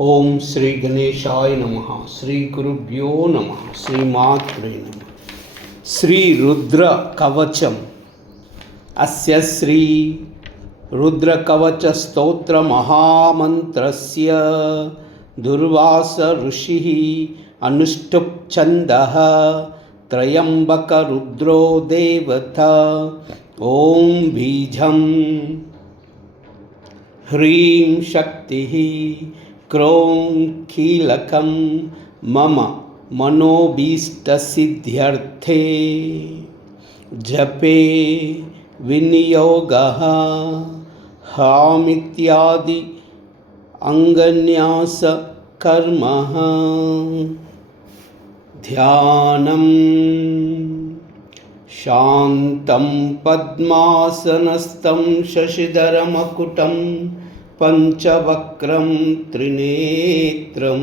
ఓం శ్రీ గణేశాయ నమః. శ్రీ గురుభ్యో నమః. శ్రీమాత్రే నమః. శ్రీ రుద్ర కవచం. అస్య శ్రీ రుద్ర కవచ స్తోత్ర మహామంత్రస్య దుర్వాస ఋషిః అనుష్ఠుప్ ఛందః త్రయంబక రుద్రో దేవతా. ఓం బీజం హ్రీం శక్తిః క్రోం కీలకం మమ మనోభీష్టసిద్ధ్యర్థే జపే వినియోగః హామిత్యాది అంగన్యాస కర్మః. ధ్యానం శాంతం పద్మాసనస్థం శశిధరమకుటం పంచవక్రం త్రినేత్రం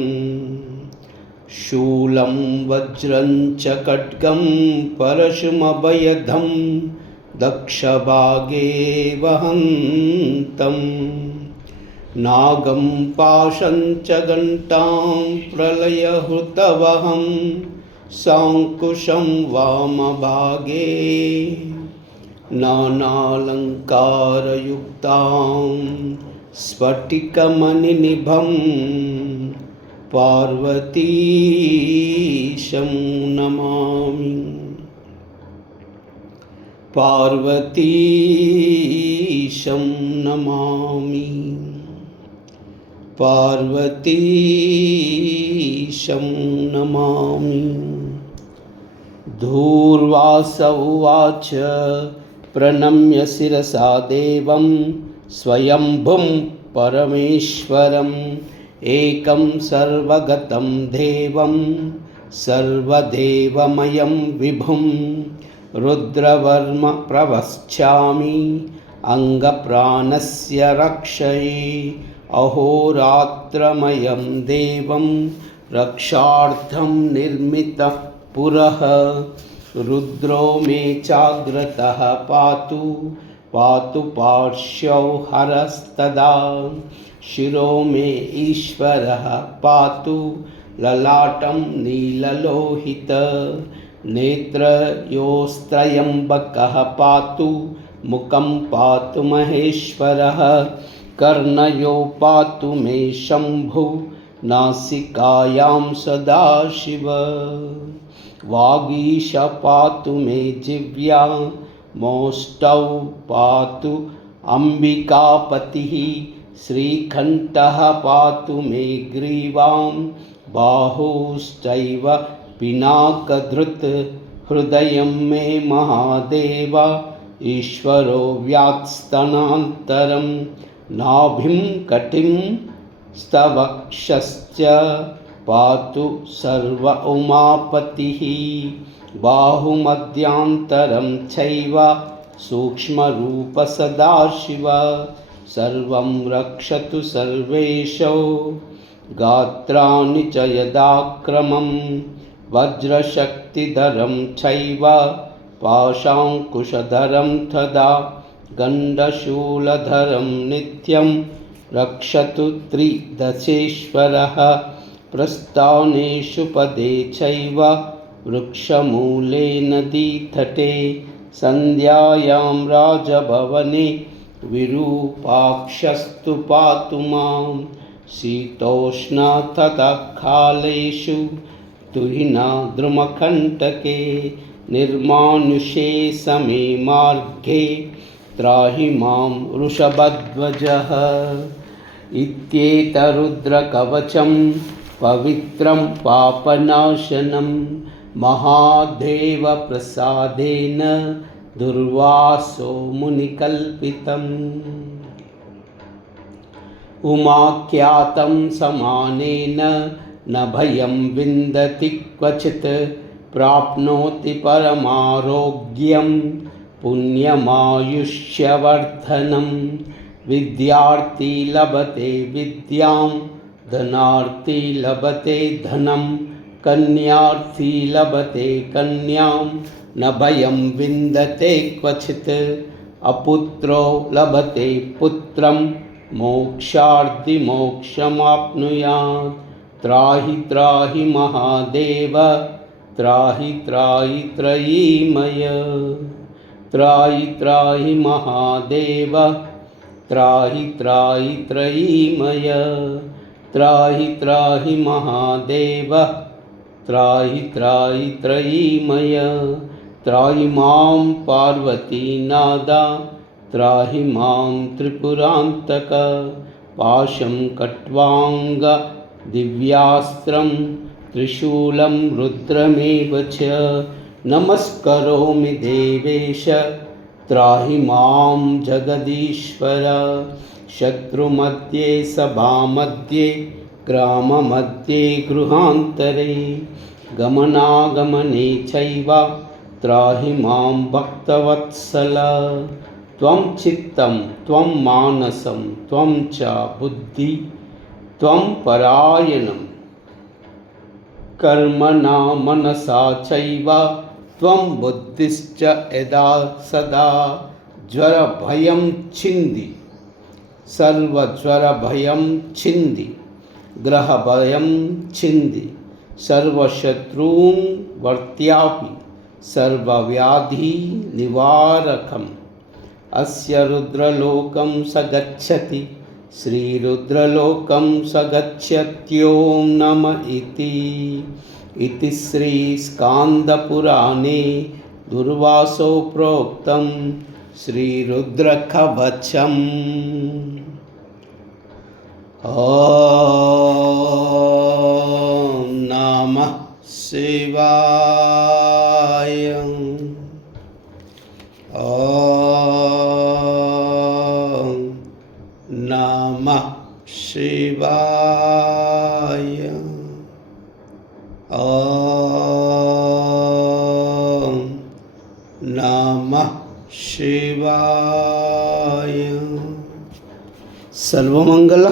శూలం వజ్రం చ ఖడ్గం పరశుమభయదం దక్షభాగే వహంతం నాగం పాశం చ ఘంటాం ప్రళయహృతవహం సాంకుశం వామభాగే నానాలంకారయుక్తాం స్ఫటికమణినిభం పార్వతీశం నమామి. పార్వతీశం నమామి. పార్వతీశం నమామి. ధూర్వాస ఉవాచ ప్రణమ్య శిరసా దేవం స్వయంభుం పరమేశ్వరం ఏకం సర్వగతం దేవం సర్వదేవమయం విభుం రుద్రవర్మ ప్రవక్ష్యామి అంగప్రాణస్య రక్షయే అహోరాత్రమయం దేవం రక్షార్థం నిర్మితః పురః రుద్రో మే చాగ్రతః పాతు పాతు పార్శ్వౌ హరస్తదా శిరో మే ఈశ్వరః పాతు లలాటం నీలలోహిత నేత్రయోస్త్రయంబకః పాతు ముఖం పాతు మహేశ్వరః కర్ణయో పాతు మే శంభు నాసికాయాం సదాశివ వాగీశ పాతు మే జివ్యా మోష్టౌ పాతు అంబికాపతిః శ్రీకంఠః పాతు మే గ్రీవాం బాహుశ్చైవ పినాకధృత్ హృదయం మే మహాదేవ ఈశ్వరో వ్యాత్స్తనాంతరం నాభిం కటిం స్తవక్షశ్చ పాతు సర్వ ఉమాపతిః బాహుమధ్యాంతరం చైవ సూక్ష్మరూప సదాశివ సర్వం రక్షతు సర్వేషు గాత్రాణి చ యదాక్రమం వజ్రశక్తిధరం చైవ పాశాంకుశధరం తదా గండశూలధరం నిత్యం రక్షతు త్రిదశేశ్వరః ప్రస్థానేషు పదే చైవ వృక్షమూలే నదీతటే సంధ్యాయాం రాజభవనే విరూపాక్షస్తు పాతు మాం శీతోష్ణ తథా కాలేషు తుహినా ద్రుమకంటకే నిర్మానుషే సమే మార్గే త్రాహి మాం వృషభధ్వజః. ఇత్యేతరుద్రకవచం పవిత్రం పాపనాశనం మహాదేవ ప్రసాదేన దుర్వాసో మునికల్పితం. ఉమాఖ్యాతం సమానేన న భయం విందతి క్వచిత్ ప్రాప్నోతి పరమారోగ్యం పుణ్యమాయుష్యవర్ధనం. విద్యార్థి లభతే విద్యాం ధనార్థి లభతే ధనం కన్యార్థి లభతే కన్యాం న భయం విందతే క్వచిత్ అపుత్రో లభతే పుత్రం मोक्षार्थिमोक्षमाप्नुयात् त्राहि त्राहि महादेव त्राहि त्राहि त्रयीमय त्राहि त्राहि महादेव त्राहि त्राहि त्रयीमय त्राहि त्राहि महादेव त्राहि त्राहि त्रयीमय त्राहि मां पार्वतीनादा त्राहि मां त्रिपुरान्तक पाशं कट्वाङ्ग दिव्यास्त्रं त्रिशूलं रुद्रमेव च नमस्करोमि देवेश त्राहि मां जगदीश्वर शत्रुमध्ये सभामध्ये ग्राममध्ये गृहान्तरे गमनागमने चैव त्राहि मां भक्तवत्सल त्वं चित्तं त्वं मानसं त्वं च बुद्धि त्वं परायणं कर्मणा मनसा चैव त्वं बुद्धिश्च यदा सदा ज्वरभयं छिन्दि सर्वज्वरभयं छिन्दि ग्रहभयं छिन्दि सर्वशत्रून् वर्त्यापि सर्वव्याधिनिवारकम् अस्य रुद्रलोकं स गच्छति श्रीरुद्रलोकं स गच्छत्यों नम इति श्रीस्कान्दपुराणे दुर्वासो प्रोक्तं श्रीरुद्रकवचम्। ॐ नमः शिवाय। ॐ नमः शिवाय। ॐ नमः शिवाय। सर्वमंगल।